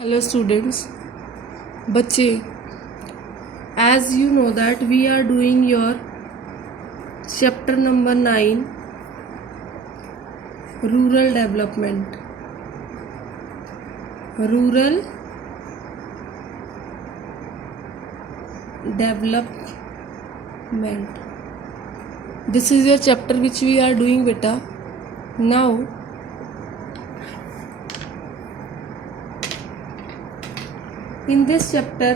Hello students, बच्चे, as you know that we are doing your chapter number 9 rural development. Rural development. This is your chapter which we are doing beta. Now in this chapter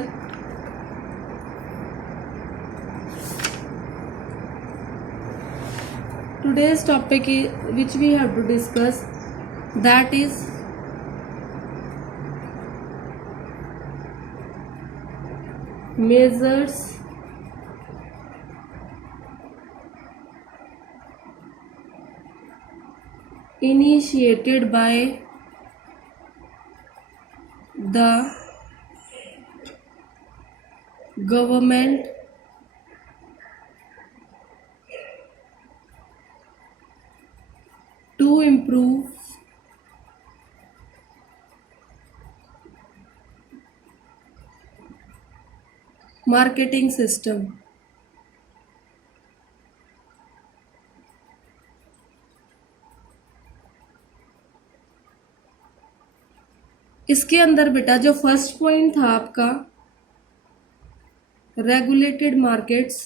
today's topic which we have to discuss, that is measures initiated by the government to improve marketing system. इसके अंदर बेटा जो first point था आपका regulated markets,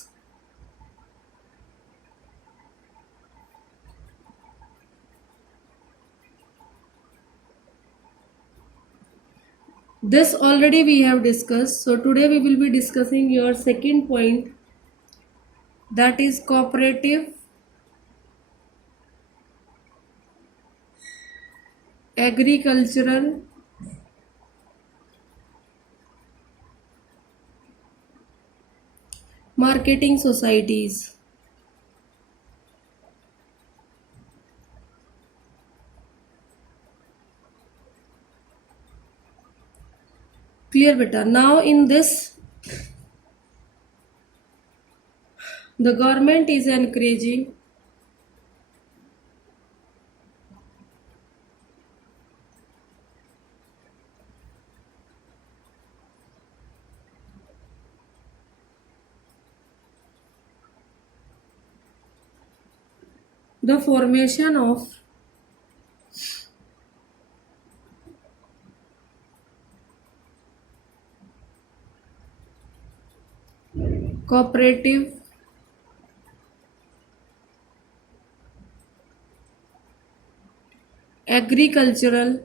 this already we have discussed. So today we will be discussing your second point, that is cooperative agricultural marketing societies. Clear beta? Now in this the government is encouraging the formation of cooperative agricultural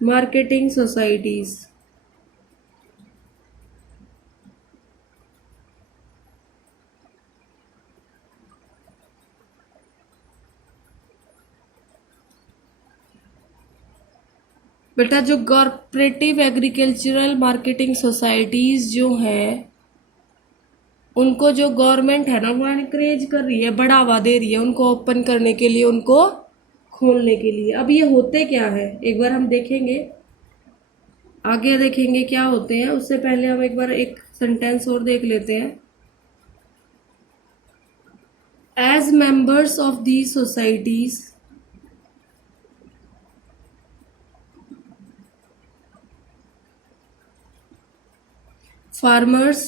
marketing societies. बेटा जो corporative agricultural marketing societies जो है उनको जो गवर्नमेंट है ना वो एनकरेज कर रही है, बढ़ावा दे रही है उनको ओपन करने के लिए, उनको खोलने के लिए. अब ये होते क्या है एक बार हम देखेंगे, आगे देखेंगे क्या होते हैं. उससे पहले हम एक बार एक सेंटेंस और देख लेते हैं. As members of the societies farmers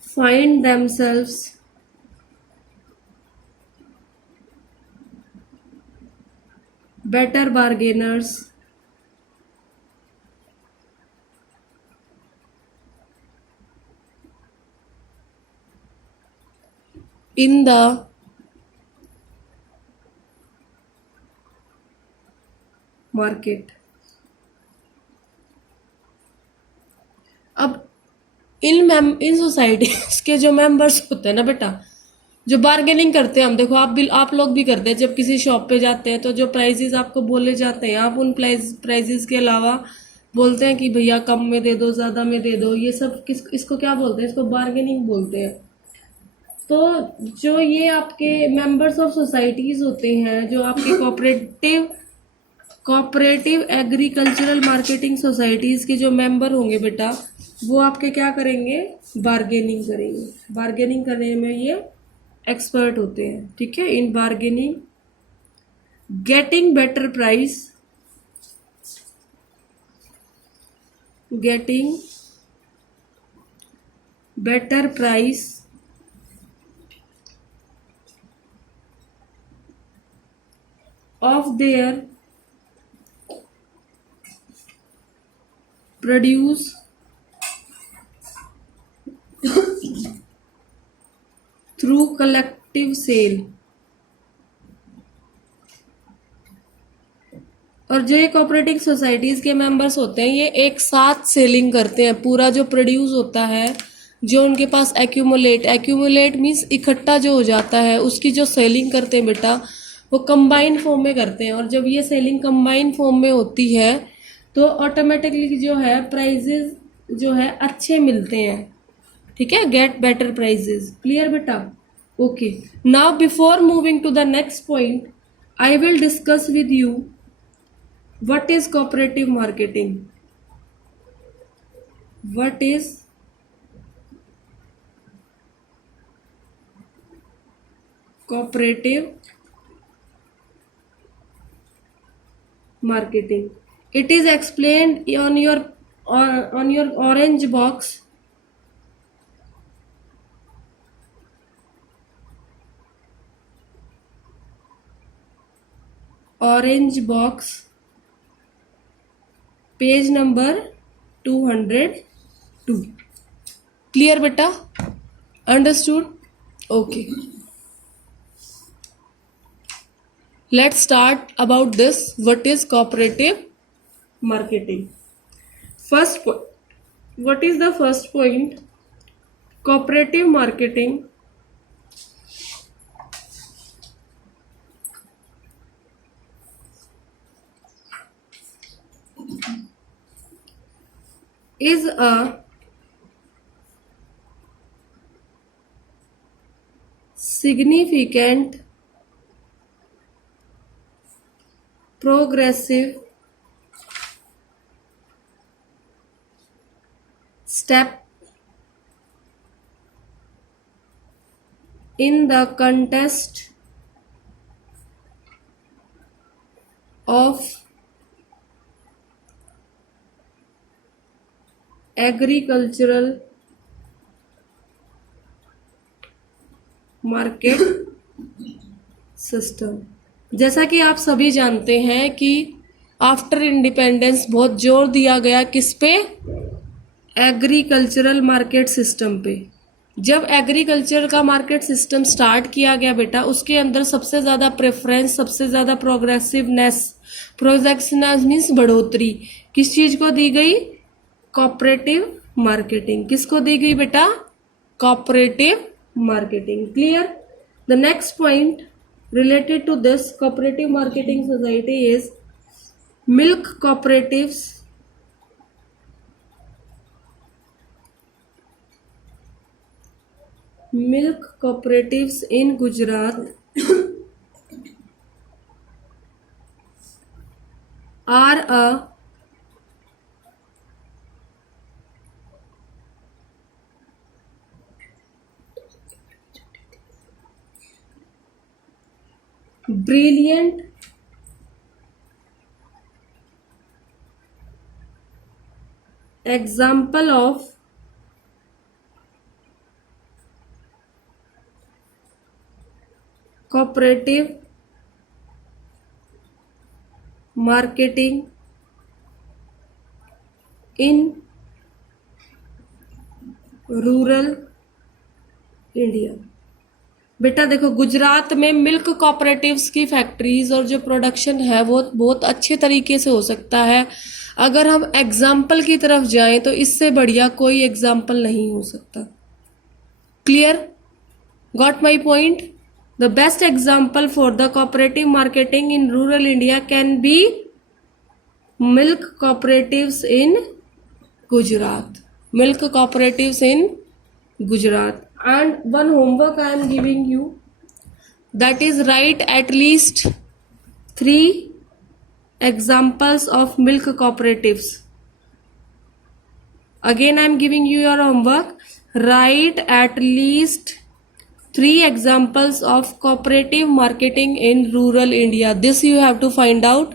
find themselves better bargainers in the market. अब इन सोसाइटीज के जो मेंबर्स होते हैं ना बेटा, जो बार्गेनिंग करते हैं, हम देखो आप लोग भी करते हैं. जब किसी शॉप पे जाते हैं तो जो प्राइजेस आपको बोले जाते हैं आप उन प्राइजेस के अलावा बोलते हैं कि भैया कम में दे दो, ज़्यादा में दे दो. ये सब इसको क्या बोलते हैं? इसको बार्गेनिंग बोलते हैं. तो जो ये आपके मेंबर्स ऑफ सोसाइटीज होते हैं, जो आपके कोऑपरेटिव एग्रीकल्चरल मार्केटिंग सोसाइटीज के जो मेंबर होंगे बेटा, वो आपके क्या करेंगे, बार्गेनिंग करेंगे। बार्गेनिंग करने में ये एक्सपर्ट होते हैं, ठीक है। In bargaining, getting better price, getting better price of their produce through collective sale। और जो ये कोऑपरेटिव सोसाइटीज के मेंबर्स होते हैं ये एक साथ सेलिंग करते हैं। पूरा जो प्रोड्यूस होता है, जो उनके पास एक्यूमुलेट मीन्स इकट्ठा जो हो जाता है, उसकी जो सेलिंग करते हैं बेटा, वो कंबाइंड फॉर्म में करते हैं। और जब ये सेलिंग कंबाइंड फॉर्म में होती है तो ऑटोमेटिकली जो है प्राइजेस जो है अच्छे मिलते हैं, ठीक है। Get better prices. क्लियर बेटा? Okay. Now before moving to the next point, I will discuss with you what is cooperative marketing. What is cooperative marketing? It is explained on your orange box. Orange box, page number 202. Clear beta? Understood? Okay. Let's start about this. What is cooperative marketing? First point. What is the first point? Cooperative marketing is a significant progressive step in the context of agricultural market system। जैसा कि आप सभी जानते हैं कि after independence बहुत जोर दिया गया किस पे? एग्रीकल्चरल मार्केट सिस्टम पे। जब एग्रीकल्चर का मार्केट सिस्टम स्टार्ट किया गया बेटा, उसके अंदर सबसे ज़्यादा प्रेफरेंस, सबसे ज़्यादा प्रोग्रेसिवनेस मीन्स बढ़ोतरी किस चीज़ को दी गई? Cooperative marketing. किसको दी गई बेटा? Cooperative marketing. Clear? The next point related to this cooperative marketing society is milk cooperatives, in Gujarat are a brilliant example of cooperative marketing in rural India. बेटा देखो, गुजरात में मिल्क कोऑपरेटिव्स की फैक्ट्रीज और जो प्रोडक्शन है वो बहुत अच्छे तरीके से हो सकता है। अगर हम एग्जाम्पल की तरफ जाएं तो इससे बढ़िया कोई एग्जाम्पल नहीं हो सकता। Clear? Got my point? The best example for the cooperative marketing in rural India can be milk cooperatives in Gujarat. Milk cooperatives in Gujarat. And one homework I am giving you, that is write at least 3 examples of milk cooperatives. Again, I am giving you your homework. Write at least 3 examples of cooperative marketing in rural India. This you have to find out.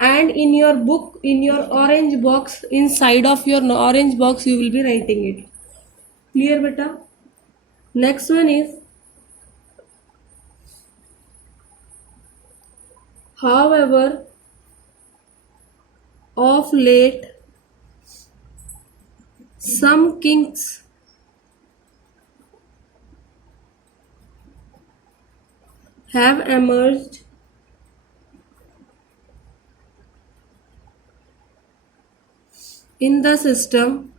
And in your book, in your orange box, inside of your orange box, you will be writing it. Clear, beta? Next one is, however, of late, some kinks have emerged in the system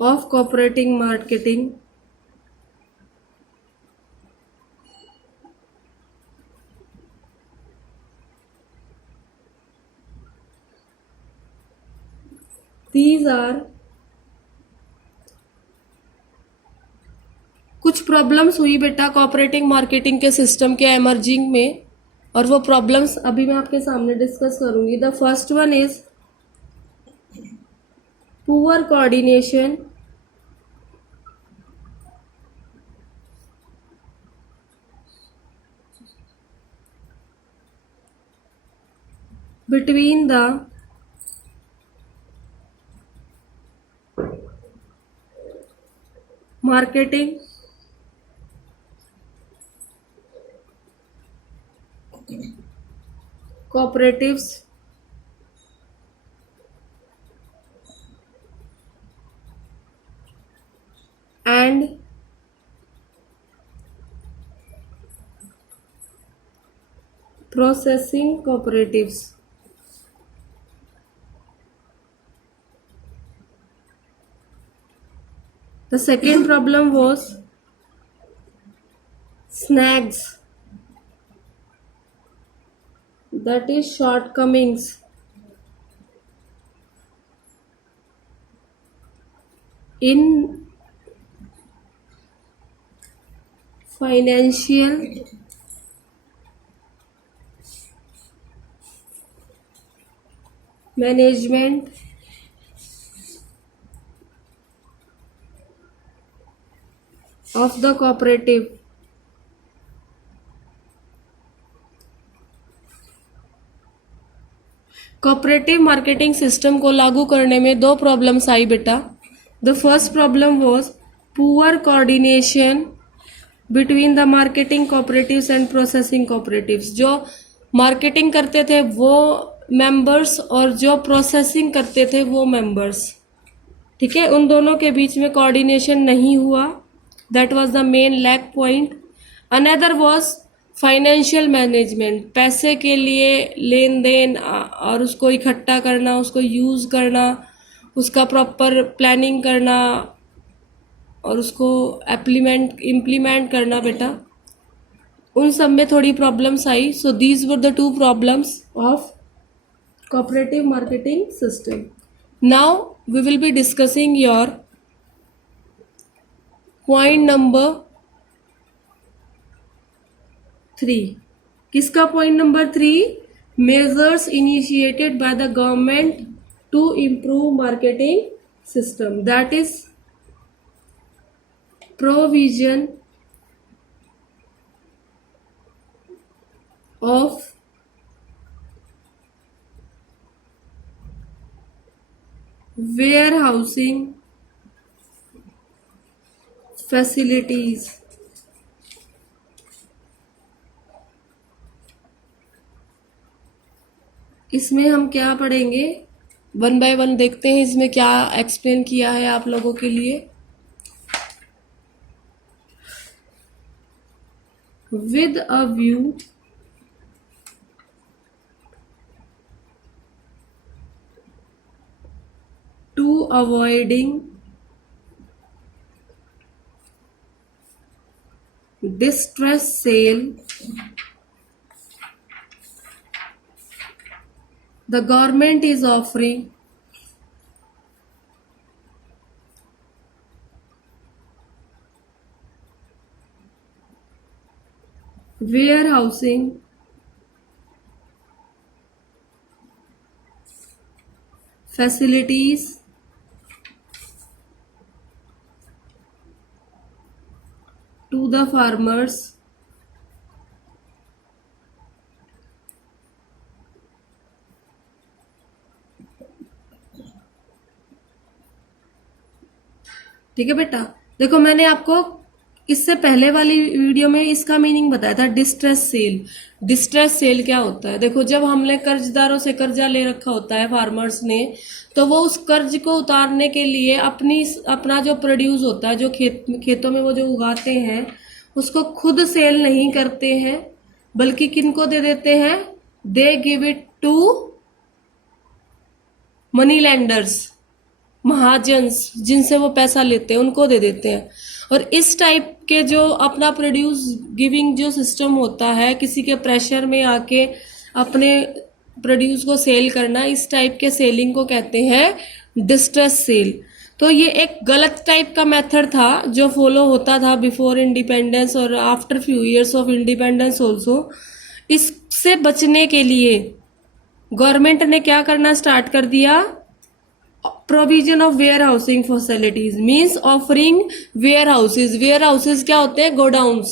of cooperating marketing. These are, कुछ प्रॉब्लम्स हुई बेटा cooperating marketing के सिस्टम के एमर्जिंग में, और वो प्रॉब्लम्स अभी मैं आपके सामने डिस्कस करूंगी. The first one is poor coordination between the marketing cooperatives and processing cooperatives. The second problem was snags, that is shortcomings in financial management of the cooperative. Cooperative marketing system को लागू करने में 2 प्रॉब्लम्स आई बेटा. The first problem was poor coordination between the marketing cooperatives and processing cooperatives. जो मार्केटिंग करते थे वो मेंबर्स और जो प्रोसेसिंग करते थे वो मेंबर्स, ठीक है, उन दोनों के बीच में कोऑर्डिनेशन नहीं हुआ. That was the main lack point. Another was financial management, पैसे के लिए लेन देन और उसको इकट्ठा करना, उसको यूज़ करना, उसका प्रॉपर प्लानिंग करना और उसको इम्प्लीमेंट करना बेटा, उन सब में थोड़ी प्रॉब्लम्स आई. So these were the 2 problems of cooperative marketing system. Now we will be discussing your point number 3. किसका point number 3? Measures initiated by the government to improve marketing system. That is provision of warehousing facilities. इसमें हम क्या पढ़ेंगे, 1 बाय 1 देखते हैं इसमें क्या एक्सप्लेन किया है आप लोगों के लिए. With a view to avoiding distress sale, the government is offering warehousing facilities to the farmers ठीक है बेटा। देखो मैंने आपको इससे पहले वाली वीडियो में इसका मीनिंग बताया था, डिस्ट्रेस सेल। डिस्ट्रेस सेल क्या होता है? देखो जब हमने कर्जदारों से कर्जा ले रखा होता है फार्मर्स ने, तो वो उस कर्ज को उतारने के लिए अपना जो प्रोड्यूस होता है, जो खेतों में वो जो उगाते हैं, उसको खुद सेल नहीं करते हैं, बल्कि किनको दे देते हैं? They give it to money lenders, mahajans, जिनसे वो पैसा लेते हैं उनको दे देते हैं। और इस टाइप के जो अपना प्रोड्यूस गिविंग जो सिस्टम होता है, किसी के प्रेशर में आके अपने प्रोड्यूस को सेल करना, इस टाइप के सेलिंग को कहते हैं डिस्ट्रेस सेल। तो ये एक गलत टाइप का मेथड था जो फॉलो होता था बिफोर इंडिपेंडेंस और after few years of independence also. इससे बचने के लिए गवर्नमेंट ने क्या करना स्टार्ट कर दिया? Provision of warehousing facilities, means offering warehouses. Warehouses क्या होते हैं? Godowns,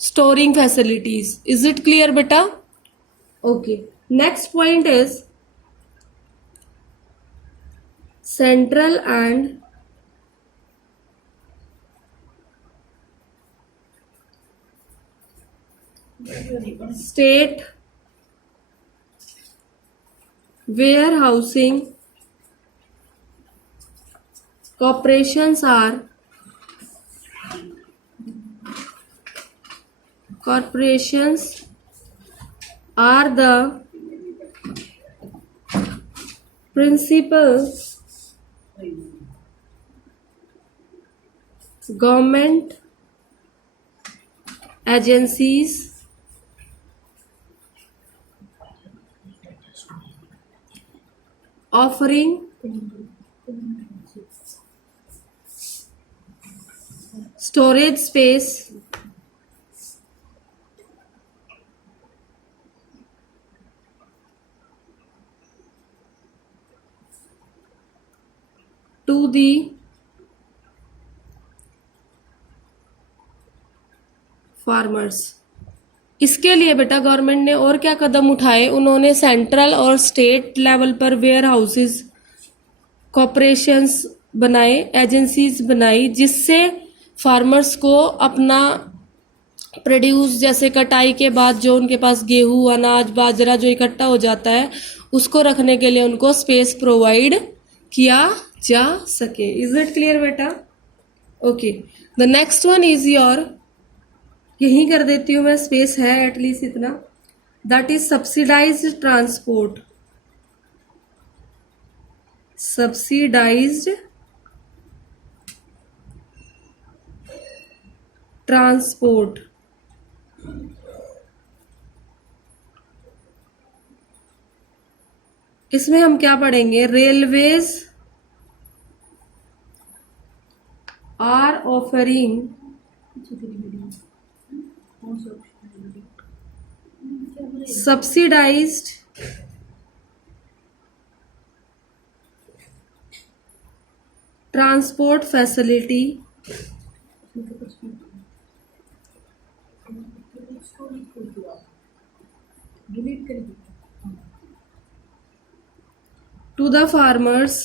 storing facilities. Is it clear बेटा? Okay, next point is central and state warehousing corporations are the principal government agencies offering storage space to the farmers। इसके लिए बेटा गवर्नमेंट ने और क्या कदम उठाए? उन्होंने सेंट्रल और स्टेट लेवल पर वेयर हाउसेज, कॉर्पोरेशंस बनाए, एजेंसीज बनाई, जिससे फार्मर्स को अपना प्रोड्यूस, जैसे कटाई के बाद जो उनके पास गेहूं, अनाज, बाजरा जो इकट्ठा हो जाता है, उसको रखने के लिए उनको स्पेस प्रोवाइड किया जा सके। इज इट क्लियर बेटा? Okay, the next one is your, यही कर देती हूं मैं, स्पेस है एटलीस्ट इतना, that is subsidised transport. Subsidised transport. इसमें हम क्या पढ़ेंगे? Railways are offering subsidized transport facility to the farmers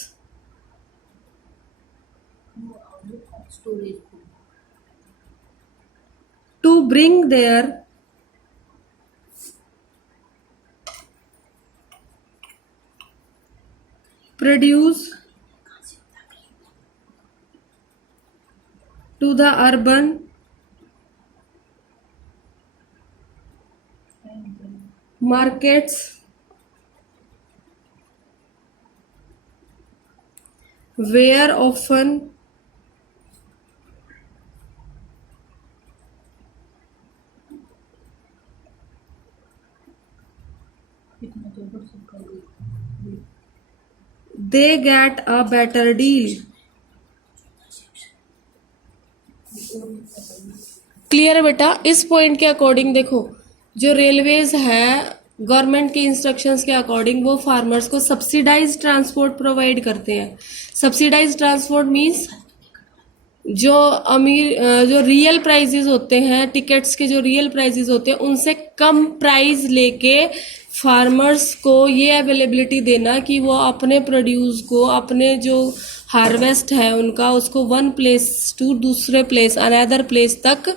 to bring their produce to the urban markets where often they get a better deal। Clear है बेटा? इस पॉइंट के अकॉर्डिंग देखो, जो रेलवेज है गवर्नमेंट के इंस्ट्रक्शंस के अकॉर्डिंग वो फार्मर्स को सब्सिडाइज ट्रांसपोर्ट प्रोवाइड करते हैं। सब्सिडाइज ट्रांसपोर्ट मीन्स जो जो रियल प्राइजेस होते हैं, टिकट्स के जो रियल प्राइजेस होते हैं उनसे कम प्राइस लेके फार्मर्स को ये अवेलेबिलिटी देना कि वो अपने प्रोड्यूस को, अपने जो हार्वेस्ट है उनका, उसको वन प्लेस टू दूसरे प्लेस, अनदर प्लेस तक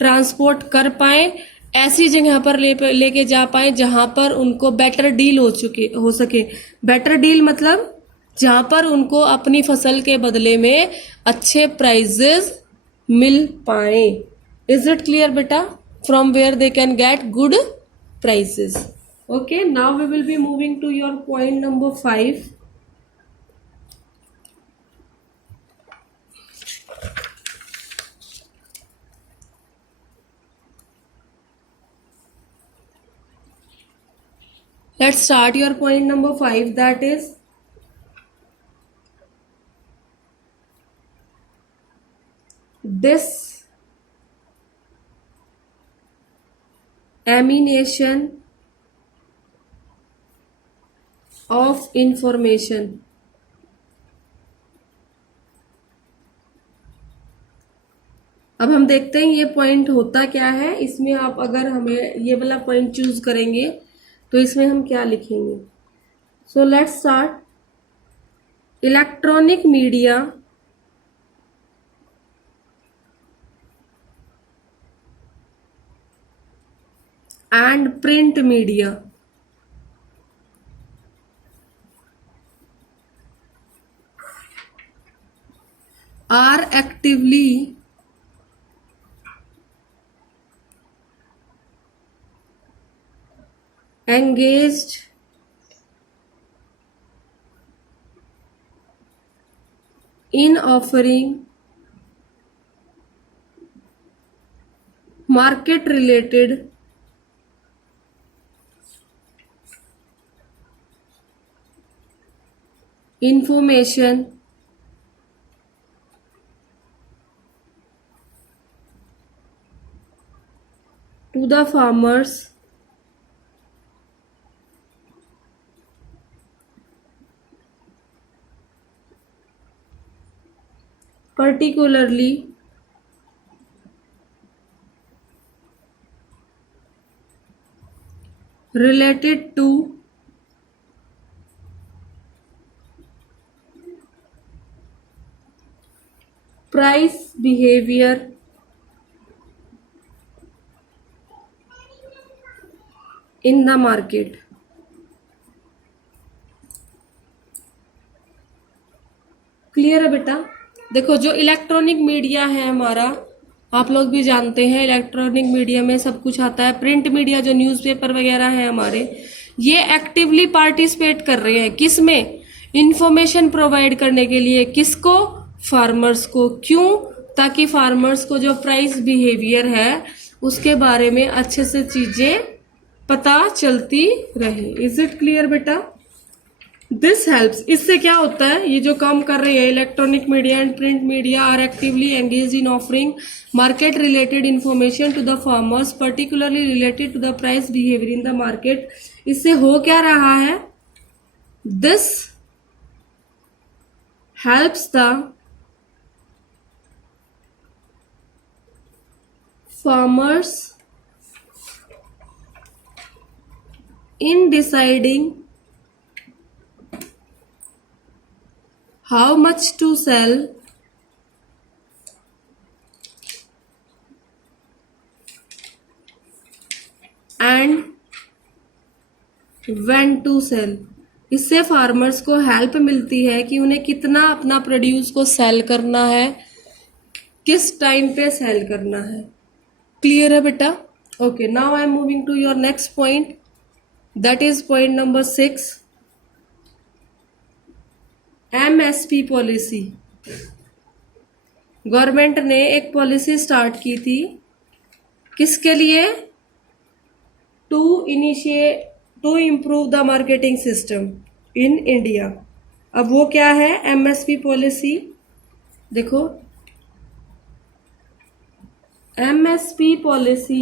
ट्रांसपोर्ट कर पाए, ऐसी जगह पर लेके जा पाए जहां पर उनको बेटर डील हो सके। बेटर डील मतलब जहां पर उनको अपनी फसल के बदले में अच्छे प्राइजेस मिल पाए। इज इट क्लियर बेटा? From where they can get good prices. Okay, now we will be moving to your point number 5। Let's start your point number 5, that is dissemination of information। अब हम देखते हैं ये पॉइंट होता क्या है। इसमें आप अगर हमें ये वाला पॉइंट चूज करेंगे तो इसमें हम क्या लिखेंगे? So let's start. Electronic media and print media are actively engaged in offering market related information to the farmers particularly related to price behavior in the market। Clear है बेटा? देखो, जो इलेक्ट्रॉनिक मीडिया है हमारा, आप लोग भी जानते हैं इलेक्ट्रॉनिक मीडिया में सब कुछ आता है। प्रिंट मीडिया जो न्यूज़पेपर वगैरह है हमारे, ये एक्टिवली पार्टिसिपेट कर रहे हैं किस में? इंफॉर्मेशन प्रोवाइड करने के लिए। किसको? फार्मर्स को। क्यों? ताकि फार्मर्स को जो प्राइस बिहेवियर है उसके बारे में अच्छे से चीजें पता चलती रहे। इज इट क्लियर बेटा? दिस हेल्प्स, इससे क्या होता है, ये जो काम कर रही है electronic media and print media are actively engage in offering market related information to the farmers particularly related to the price behaviour in the market. इससे हो क्या रहा है? This helps the farmers in deciding how much to sell and when to sell। इससे फार्मर्स को हेल्प मिलती है कि उन्हें कितना अपना प्रोड्यूस को सेल करना है, किस टाइम पे सेल करना है। क्लियर है बेटा? Okay, now I am moving to your next point, that is point number 6, MSP policy. Government ने एक पॉलिसी स्टार्ट की थी किसके लिए? To improve the marketing system in India. अब वो क्या है एमएसपी पॉलिसी? देखो, MSP policy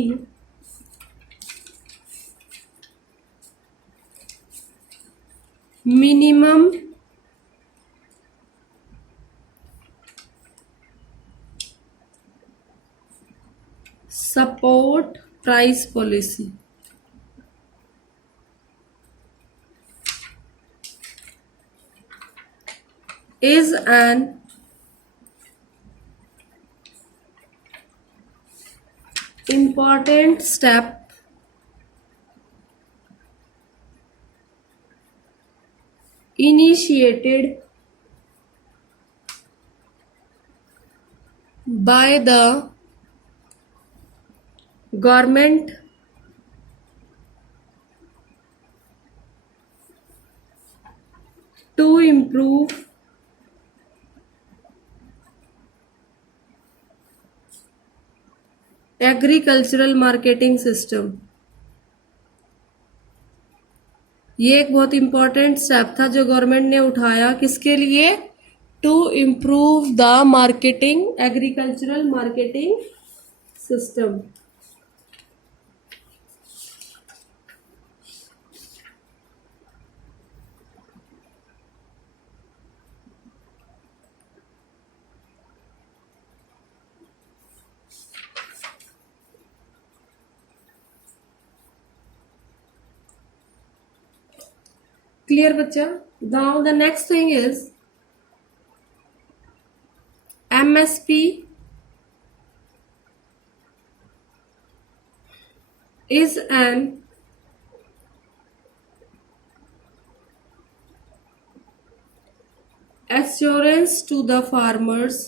minimum support price policy is an important step initiated by the government to improve agricultural marketing system. ये एक बहुत इंपॉर्टेंट स्टेप था जो गवर्नमेंट ने उठाया, किसके लिए? To improve the marketing, agricultural marketing system. Clear बच्चा? Now the next thing is MSP is an assurance to the farmers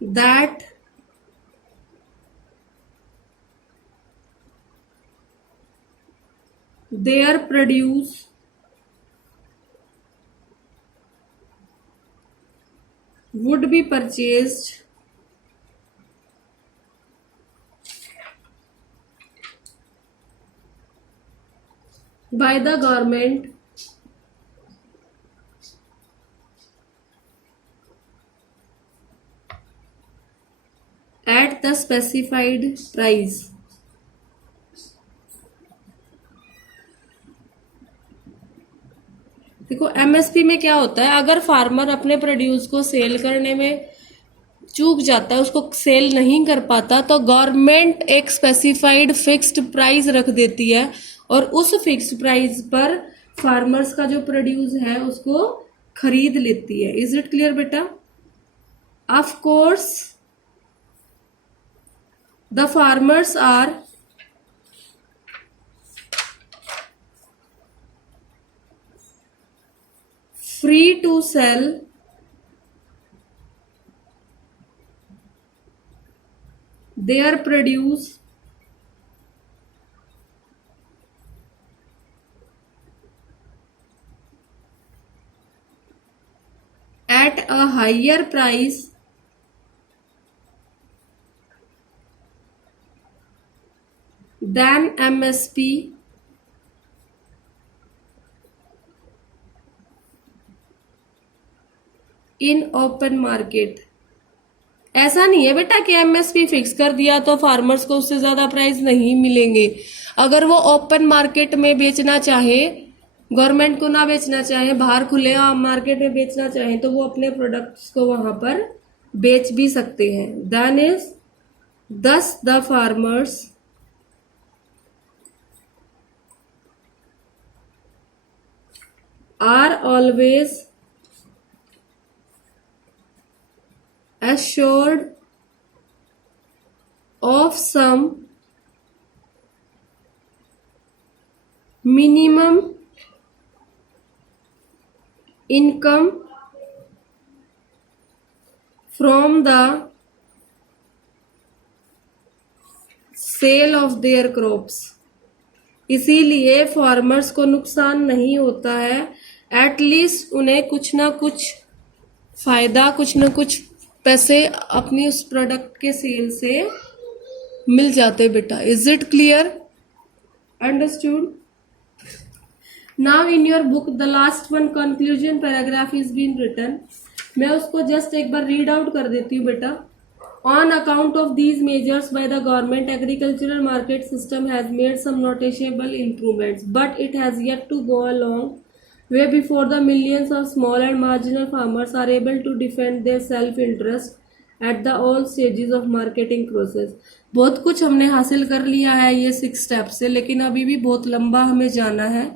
that their produce would be purchased by the government at the specified price। देखो एमएसपी में क्या होता है, अगर फार्मर अपने प्रोड्यूस को सेल करने में चूक जाता है, उसको सेल नहीं कर पाता, तो गवर्नमेंट एक स्पेसिफाइड फिक्स्ड प्राइस रख देती है और उस फिक्स्ड प्राइस पर फार्मर्स का जो प्रोड्यूस है उसको खरीद लेती है। इज इट क्लियर बेटा? Of course the farmers are free to sell their produce at a higher price than MSP in open market. ऐसा नहीं है बेटा कि एमएसपी फिक्स कर दिया तो फार्मर्स को उससे ज्यादा प्राइस नहीं मिलेंगे। अगर वो ओपन मार्केट में बेचना चाहे, गवर्नमेंट को ना बेचना चाहे, बाहर खुले मार्केट में बेचना चाहे, तो वो अपने प्रोडक्ट्स को वहां पर बेच भी सकते हैं। Then is thus the farmers are always assured of some minimum income from the sale of their crops। इसीलिए फार्मर्स को नुकसान नहीं होता है, एटलीस्ट उन्हें कुछ ना कुछ फायदा, कुछ ना कुछ पैसे अपनी उस प्रोडक्ट के सेल से मिल जाते बेटा। Is it clear? Understood? Now in your book the last one conclusion paragraph is been written. मैं उसको जस्ट एक बार रीड आउट कर देती हूँ बेटा। On account of these measures by the government, agricultural market system has made some noticeable improvements, but it has yet to go a long way before the millions of small and marginal farmers are able to defend their self-interest at the all stages of marketing process. बहुत कुछ हमने हासिल कर लिया है ये 6 स्टेप से, लेकिन अभी भी बहुत लंबा हमें जाना है,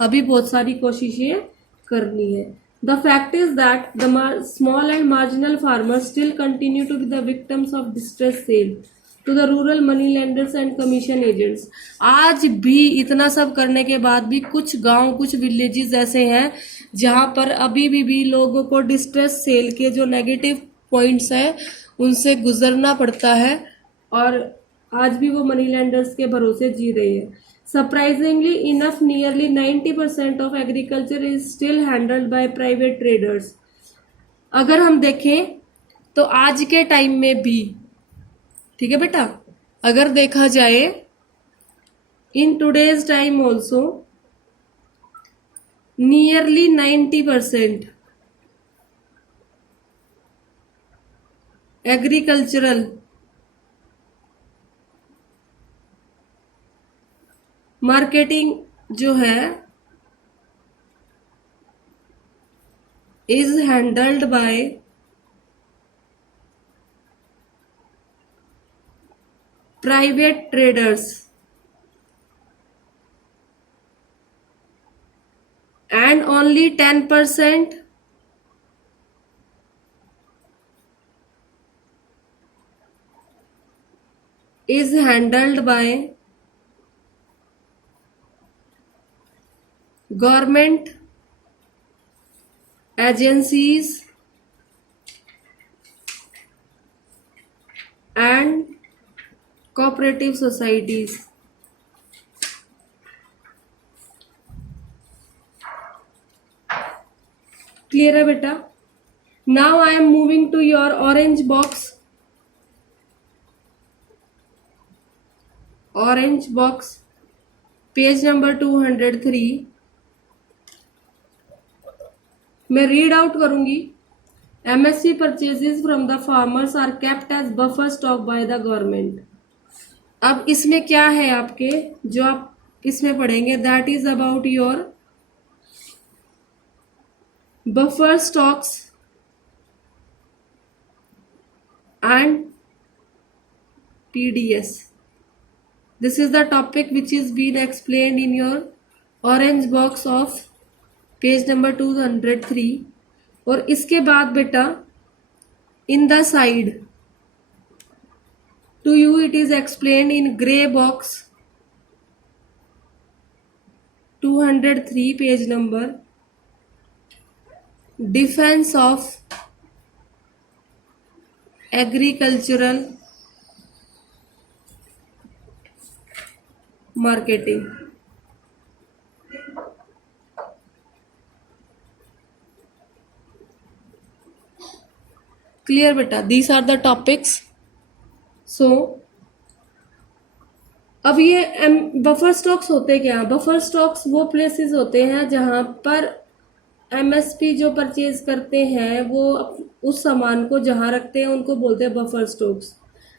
अभी बहुत सारी कोशिशें करनी है. The fact is that the small and marginal farmers still continue to be the victims of distress sale to the rural money lenders and commission agents. आज भी इतना सब करने के बाद भी कुछ गांव, कुछ विलेजेस ऐसे हैं जहां पर अभी भी लोगों को डिस्ट्रेस सेल के जो नेगेटिव पॉइंट्स हैं उनसे गुजरना पड़ता है और आज भी वो मनी लेंडर्स के भरोसे जी रहे हैं. Surprisingly enough, nearly 90% of agriculture is still handled by private traders. अगर हम देखें तो आज के टाइम में भी, ठीक है बेटा, अगर देखा जाए in today's time also, nearly 90% agricultural marketing जो है is handled by private traders and only 10% is handled by government agencies and cooperative societies. Clear है बेटा? Now I am moving to your orange box. Orange box, page number 203. मैं read out करूंगी. MSP purchases from the farmers are kept as buffer stock by the government. अब इसमें क्या है आपके जो आप इसमें पढ़ेंगे, that is about your buffer stocks and PDS. This is the topic which is been explained in your orange box of page number 203. और इसके बाद बेटा in the side to you it is explained in grey box 203 page number, defence of agricultural marketing. Clear बेटा? These are the topics. So अब ये buffer stocks होते क्या? Buffer stocks वो प्लेसेस होते हैं जहां पर एमएसपी जो परचेज करते हैं वो उस सामान को जहां रखते हैं उनको बोलते हैं buffer stocks.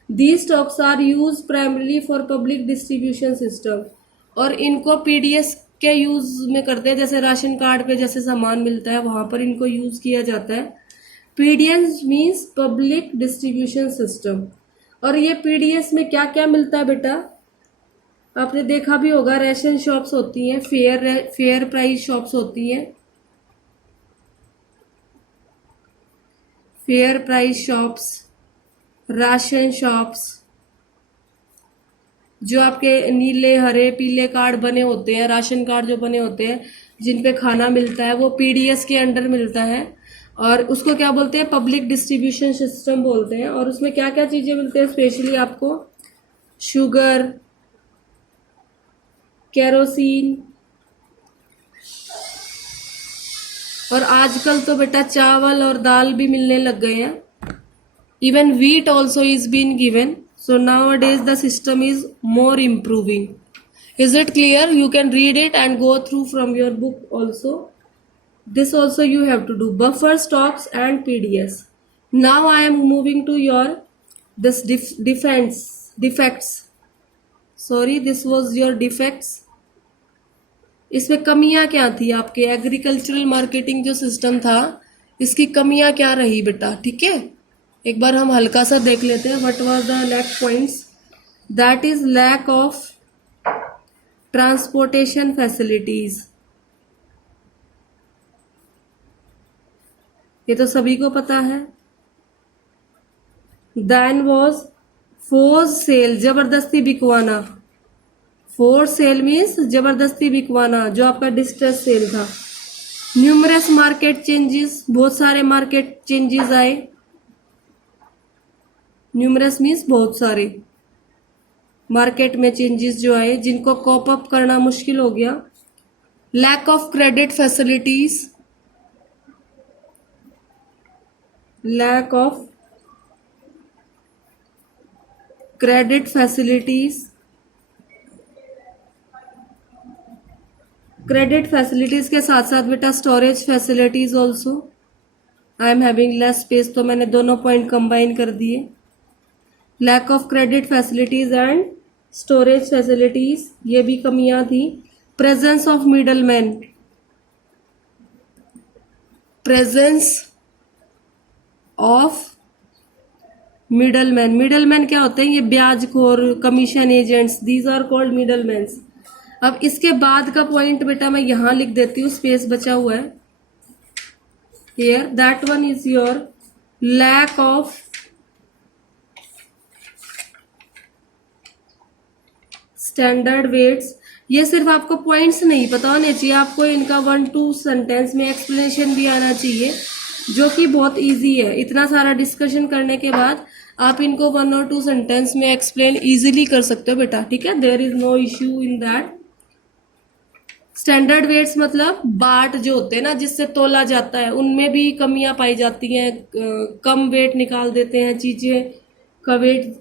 These stocks are used primarily for public distribution system. और इनको पीडीएस के यूज में करते हैं, जैसे राशन कार्ड पे जैसे सामान मिलता है वहां पर इनको यूज किया जाता है. PDS means public distribution system. और ये पीडीएस में क्या क्या मिलता है बेटा? आपने देखा भी होगा, रेशन शॉप्स होती हैं, फेयर प्राइस शॉप्स होती हैं, fair price shops, ration shops, जो आपके नीले हरे पीले कार्ड बने होते हैं, राशन कार्ड जो बने होते हैं जिन पे खाना मिलता है, वो पीडीएस के अंडर मिलता है. और उसको क्या बोलते हैं? पब्लिक डिस्ट्रीब्यूशन सिस्टम बोलते हैं. और उसमें क्या क्या चीजें मिलते हैं? स्पेशली आपको शुगर, केरोसिन, और आजकल तो बेटा चावल और दाल भी मिलने लग गए हैं. Even wheat also is been given. So nowadays the system is more improving. Is it clear? You can read it and go through from your book also. This also you have to do. Buffer stocks and PDS. Now I am moving to your this defects, sorry, this was your defects. इसमें कमियां क्या थी आपके agricultural marketing जो सिस्टम था, इसकी कमियां क्या रही बेटा? ठीक है, एक बार हम हल्का सा देख लेते हैं. What was the lack points? That is lack of transportation facilities. ये तो सभी को पता है. देन वॉज फोर्स सेल, जबरदस्ती बिकवाना. फोर्स सेल मीन्स जबरदस्ती बिकवाना, जो आपका डिस्ट्रेस सेल था. न्यूमरस मार्केट चेंजेस, बहुत सारे मार्केट चेंजेस आए. न्यूमरस मीन्स बहुत सारे मार्केट में चेंजेस जो आए, जिनको कॉप अप करना मुश्किल हो गया. Lack of credit facilities, lack of credit facilities. Credit facilities के साथ साथ बेटा storage facilities also. I am having less space, तो मैंने दोनों पॉइंट कंबाइन कर दिए. Lack of credit facilities and storage facilities, ये भी कमियां थी. Presence of middleman, presence of middleman. Middleman क्या होते हैं? ये ब्याजखोर, commission agents, these are called middleman. अब इसके बाद का पॉइंट बेटा मैं यहां लिख देती हूँ, स्पेस बचा हुआ है. Here that one is your lack of standard weights. ये सिर्फ आपको पॉइंट्स नहीं पता होने चाहिए, आपको इनका 1-2 सेंटेंस में एक्सप्लेनेशन भी आना चाहिए, जो कि बहुत इजी है. इतना सारा डिस्कशन करने के बाद आप इनको 1 और 2 सेंटेंस में एक्सप्लेन इजीली कर सकते हो बेटा. ठीक है, there is no issue in that. Standard weights मतलब बाट जो होते हैं ना, जिससे तोला जाता है, उनमें भी कमियां पाई जाती हैं. कम वेट निकाल देते हैं, चीजें का वेट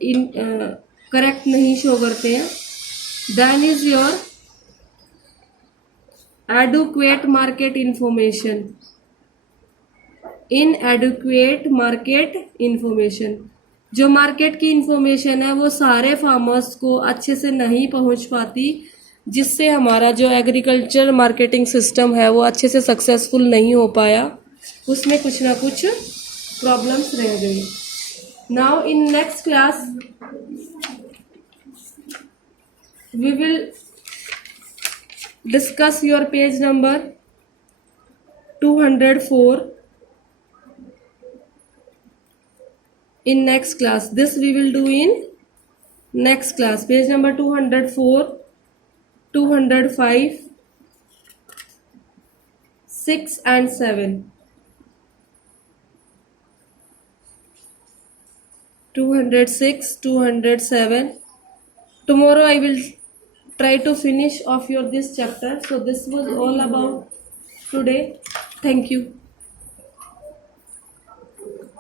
करेक्ट नहीं शो करते हैं. Then is your adequate market information. Inadequate market information, जो मार्केट की इंफॉर्मेशन है वो सारे फार्मर्स को अच्छे से नहीं पहुंच पाती, जिससे हमारा जो एग्रीकल्चर मार्केटिंग सिस्टम है वो अच्छे से सक्सेसफुल नहीं हो पाया. उसमें कुछ ना कुछ प्रॉब्लम्स रह गई. Now in next class we will discuss your page number 204 in next class. This we will do in next class. Page number 204, 205, 6 and 7. 206, 207. Tomorrow I will try to finish off your this chapter. So this was all about today. Thank you.